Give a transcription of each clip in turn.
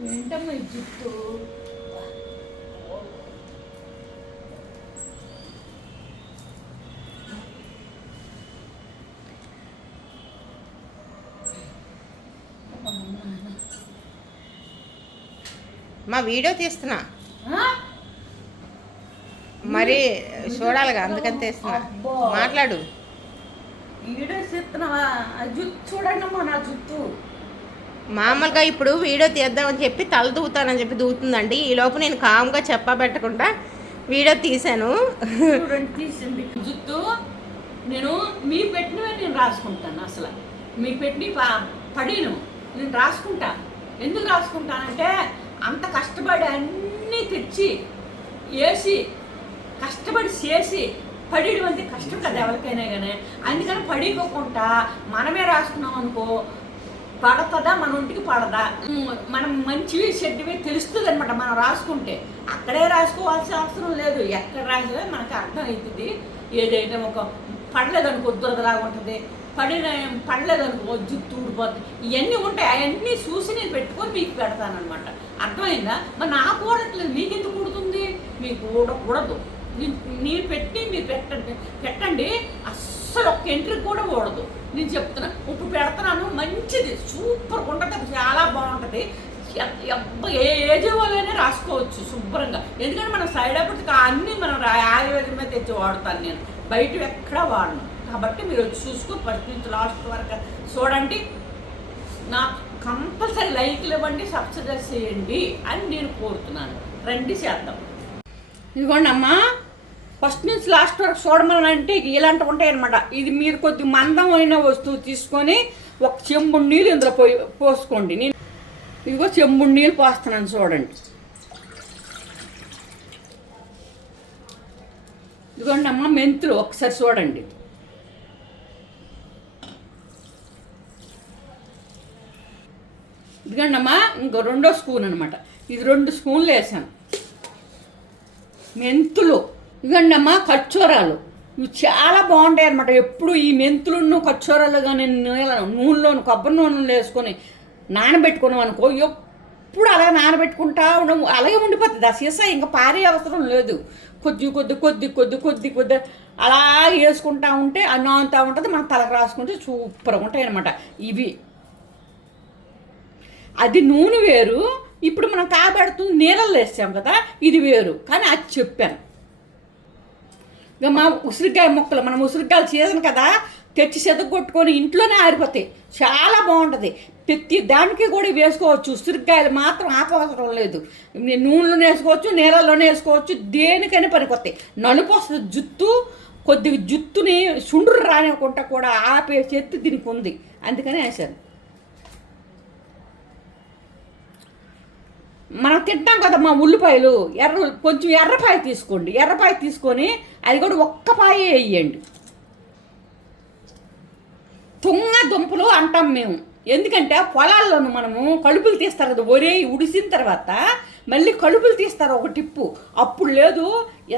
ఏంటమ్మా ఈ జుట్టు. మా వీడియో తీస్తున్నా? మరి చూడాలిగా అందుకని తీస్తున్నా. మాట్లాడు. ఆ జుట్టు చూడండి అమ్మా నా జుట్టు. మామూలుగా ఇప్పుడు వీడియో తీద్దామని చెప్పి తల దూతానని చెప్పి దూతుందండి. ఈ లోపు నేను కామ్గా చెప్పబెట్టకుండా వీడియో తీశాను. తీసింది. జుట్టు నేను మీ పెట్టినవే నేను రాసుకుంటాను అసలు. మీ పెట్టి పడిను. నేను రాసుకుంటా. ఎందుకు రాసుకుంటానంటే అంత కష్టపడి అన్నీ తెచ్చి వేసి కష్టపడి చేసి పడియడం అంటే కష్టం కదా ఎవరికైనా కానీ అందుకని పడిపోకుండా మనమే రాసుకున్నాం అనుకో పడతదా? మన ఒంటికి పడదా? మనం మంచివి చెడ్డవి తెలుస్తుంది అనమాట మనం రాసుకుంటే. అక్కడే రాసుకోవాల్సిన అవసరం లేదు. ఎక్కడ రాసినా మనకు అర్థం అవుతుంది ఏదైతే ఒక పడలేదనుకో దురదలా ఉంటుంది. పడిన పడలేదనుకో జుట్టు ఊడిపోతుంది ఇవన్నీ ఉంటాయి. అవన్నీ చూసి నేను పెట్టుకొని మీకు పెడతానమాట అర్థమైందా? మరి నాకు ఊడట్లేదు మీకు ఎందుకు ఊడుతుంది? మీకు ఊడకూడదు నేను పెట్టి మీరు పెట్టండి. పెట్టండి. అస్సలు ఒక్క ఎంట్రీ కూడా ఊడదు. నేను చెప్తున్నా. ఇప్పుడు పెడతాను. మంచిది. సూపర్ ఉంటుంది. చాలా బాగుంటుంది. ఎబ్బ- ఏ ఏజ్ వాళ్ళైనా రాసుకోవచ్చు శుభ్రంగా. ఎందుకంటే మనం సైడ్ ఎఫెక్ట్స్ అన్నీ మనం ఆయుర్వేదమే ఆయుర్వేదం మీద తెచ్చి వాడతాను నేను. బయట ఎక్కడా వాడను. కాబట్టి మీరు వచ్చి చూసుకో. ఫస్ట్ నుంచి లాస్ట్ వరకు చూడండి. నాకు కంపల్సరీ లైక్లు ఇవ్వండి సబ్సిడైజ్ చేయండి అని నేను కోరుతున్నాను. రండి చేద్దాం. ఇదిగోండి అమ్మా. ఫస్ట్ నుంచి లాస్ట్ వరకు చూడమని అంటే ఇలాంటివి ఉంటాయి అనమాట ఇది మీరు కొద్ది మందమైన వస్తువు తీసుకొని ఒక చెంబుడు నీళ్ళు ఇందులో పోయి పోసుకోండి. నేను ఇదిగో చెంబుడు నీళ్ళు పోస్తున్నాను చూడండి. ఇదిగోండి అమ్మ మెంతులు ఒకసారి చూడండి. ఇదిగోండి అమ్మ ఇంకో రెండో స్పూన్ అనమాట ఇది రెండు స్పూన్లు వేసాను. మెంతులు. ఇదిగోండి అమ్మ ఖర్చూరాలు చాలా బాగుంటాయి అనమాట ఎప్పుడు ఈ మెంతులను ఖర్చూరాలు కానీ నూనెలోను కొబ్బరి నూనెలో వేసుకొని నానబెట్టుకున్నాం అనుకో ఎప్పుడు అలా నానబెట్టుకుంటా ఉండడం అలాగే ఉండిపోతుంది. ఆ సీసా ఇంకా పారే అవసరం లేదు. కొద్ది కొద్ది కొద్ది కొద్ది కొద్ది కొద్ది అలా వేసుకుంటా ఉంటే అన్నంతా ఉంటుంది. మనం తలకు రాసుకుంటే సూపర్గా ఉంటాయి అనమాట ఇవి. అది నూనె వేరు. ఇప్పుడు మనం కాబడుతుంది నీళ్ళల్లో వేసాం కదా ఇది వేరు. కానీ అది చెప్పాను. మా ఉసిరికాయ మొక్కలు మనం ఉసిరికాయలు సీజన్ కదా తెచ్చి కొట్టుకొని ఇంట్లోనే ఆరిపోతాయి. చాలా బాగుంటుంది. ప్రతి దానికి కూడా వేసుకోవచ్చు. ఉసిరికాయలు మాత్రం ఆపవసరం లేదు. నూనెలో నూనెలోనే వేసుకోవచ్చు నీళ్ళలోనే వేసుకోవచ్చు దేనికైనా పనికొస్తాయి. నలుపు వస్తుంది జుత్తు కొద్దిగా జుత్తుని సుండ్రు రానివ్వకుండా కూడా ఆపే చెత్త దీనికి ఉంది. అందుకని వేసాను మనం తింటాం కదా మా ఉల్లిపాయలు ఎర్ర కొంచెం ఎర్రపాయ తీసుకోండి. ఎర్రపాయ తీసుకొని అది కూడా ఒక్క పాయ వేయండి. తుంగ దుంపలు అంటాం మేము. ఎందుకంటే పొలాల్లోను మనము కలుపులు తీస్తారు కదా ఒరే ఉడిసిన తర్వాత మళ్ళీ కలుపులు తీస్తారు ఒక టిప్పు. అప్పుడు లేదు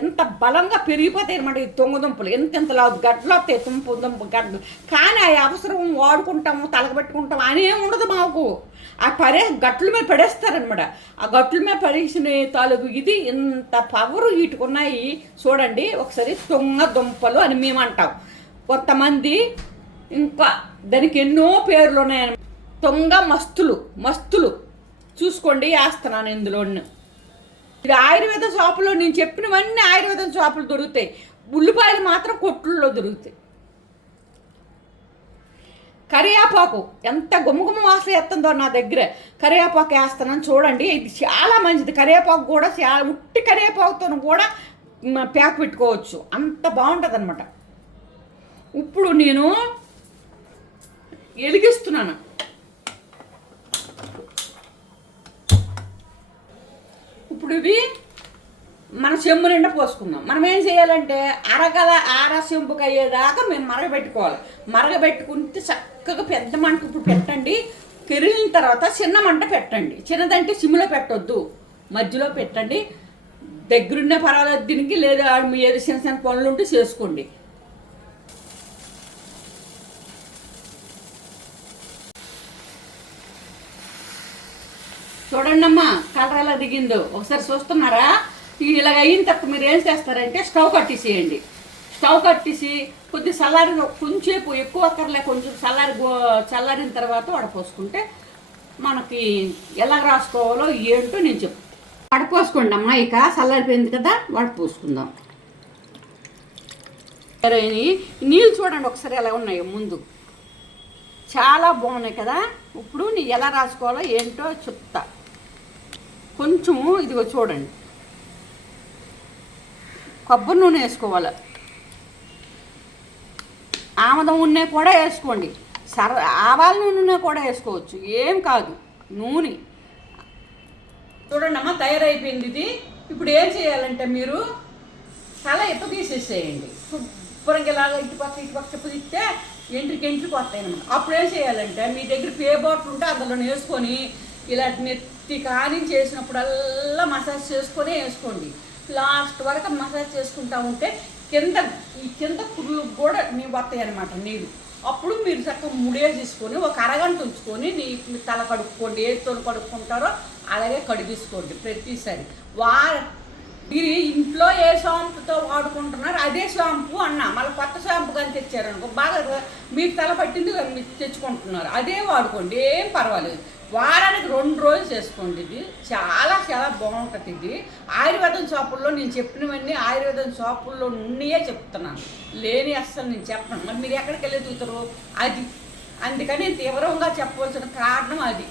ఎంత బలంగా పెరిగిపోతాయి అనమాట ఈ తుంగ దుంపలు ఎంత ఎంత లావు గడ్డలు వస్తాయి తుంపు దుంప గడ్డలు. కానీ ఆ అవసరం వాడుకుంటాము తలగబెట్టుకుంటాము అనే ఉండదు మాకు. ఆ పడే గట్ల మీద పడేస్తారనమాట ఆ గట్ల మీద పడేసిన తాలూకు ఇది ఇంత పవర్ వీటికున్నాయి చూడండి ఒకసారి తుంగ దుంపలు అని మేము అంటాం కొంతమంది ఇంకా దానికి ఎన్నో పేర్లు ఉన్నాయని. తొంగ మస్తులు మస్తులు. చూసుకోండి వేస్తున్నాను ఇందులో ఇది ఆయుర్వేద షాపులో నేను చెప్పినవన్నీ ఆయుర్వేదం షాపులు దొరుకుతాయి. ఉల్లిపాయలు మాత్రం కొట్టుల్లో దొరుకుతాయి. కరివేపాకు ఎంత గుమ్మగుమ్మ వాసన వేస్తుందో నా దగ్గర. కరివేపాకు వేస్తున్నాను చూడండి. ఇది చాలా మంచిది. కరివేపాకు కూడా చాలా ఉట్టి కరివేపాకుతో కూడా ప్యాక్ పెట్టుకోవచ్చు. అంత బాగుంటుంది అనమాట ఇప్పుడు నేను ఎలిగిస్తున్నాను. ఇప్పుడు ఇవి మన చెంబు నిండా పోసుకుందాం. మనం ఏం చేయాలంటే అరగల ఆర చెంబుకి అయ్యేదాకా మేము మరగబెట్టుకోవాలి. మరగబెట్టుకుంటే చక్కగా పెద్ద మంట ఇప్పుడు పెట్టండి. పెరిగిన తర్వాత చిన్న మంట పెట్టండి. చిన్నదంటే సిమ్లో పెట్టొద్దు. మధ్యలో పెట్టండి. దగ్గరున్న పర్వాలేదు దీనికి లేదా ఏదో చిన్న చిన్న పనులు ఉంటే చేసుకోండి చూడండి అమ్మా కలర్ ఎలా దిగిందో ఒకసారి చూస్తున్నారా? ఇలాగ అయిన తర్వాత మీరు ఏం చేస్తారంటే స్టవ్ కట్టేసేయండి. స్టవ్ కట్టేసి కొద్ది చల్లారి కొంచెంసేపు ఎక్కువ అక్కర్లే కొంచెం చల్లారి చల్లారిన తర్వాత వడపోసుకుంటే మనకి ఎలా రాసుకోవాలో ఏంటో నేను చెప్తాను వడపోసుకోండి అమ్మా ఇక చల్లారిపోయింది కదా వడపోసుకుందాం. సరే నీళ్ళు చూడండి ఒకసారి ఎలా ఉన్నాయో ముందు. చాలా బాగున్నాయి కదా ఇప్పుడు నీ ఎలా రాసుకోవాలో ఏంటో చెప్తా. కొంచెము ఇదిగో చూడండి. కొబ్బరి నూనె వేసుకోవాలి. ఆమదం నూనె కూడా వేసుకోండి. సర ఆవాల నూనె కూడా వేసుకోవచ్చు. ఏం కాదు. నూనె. చూడండి అమ్మ తయారైపోయింది ఇది. ఇప్పుడు ఏం చేయాలంటే మీరు తల ఎప్పు తీసేసేయండి. శుభ్రంగా ఇలాగ ఇటు పక్క ఇటు పక్క ఎప్పు తీస్తే ఎంట్రికి ఎంట్రికి వస్తాయి అనమాట అప్పుడు ఏం చేయాలంటే మీ దగ్గర పే బాటిల్ ఉంటే అందులో వేసుకొని ఇలా నెత్తి కానీ చేసినప్పుడల్లా మసాజ్ చేసుకొని వేసుకోండి. లాస్ట్ వరకు మసాజ్ చేసుకుంటా ఉంటే కింద ఈ కింద కుళ్ళు కూడా నీ వస్తాయి అనమాట నీళ్ళు. అప్పుడు మీరు చక్కగా ముడేసేసుకొని ఒక అరగంట ఉంచుకొని నీ మీ తల కడుక్కోండి ఏ తోలు కడుక్కుంటారో అలాగే కడిగేసుకోండి ప్రతిసారి. వా మీరు ఇంట్లో ఏ షాంపుతో వాడుకుంటున్నారు అదే షాంపూ అన్న మళ్ళీ కొత్త షాంపు కానీ తెచ్చారనుకో బాగా మీరు తల పట్టింది కదా తెచ్చుకుంటున్నారు అదే వాడుకోండి ఏం పర్వాలేదు. వారానికి రెండు రోజులు చేసుకోండి ఇది. చాలా చాలా బాగుంటుంది ఇది. ఆయుర్వేదం షాపుల్లో నేను చెప్పినవన్నీ ఆయుర్వేదం షాపుల్లో ఉన్నయే చెప్తున్నాను. లేని అస్సలు నేను చెప్పను. మరి మీరు ఎక్కడికి వెళ్ళి చూతారు అది. అందుకని తీవ్రంగా చెప్పవలసిన కారణం అది.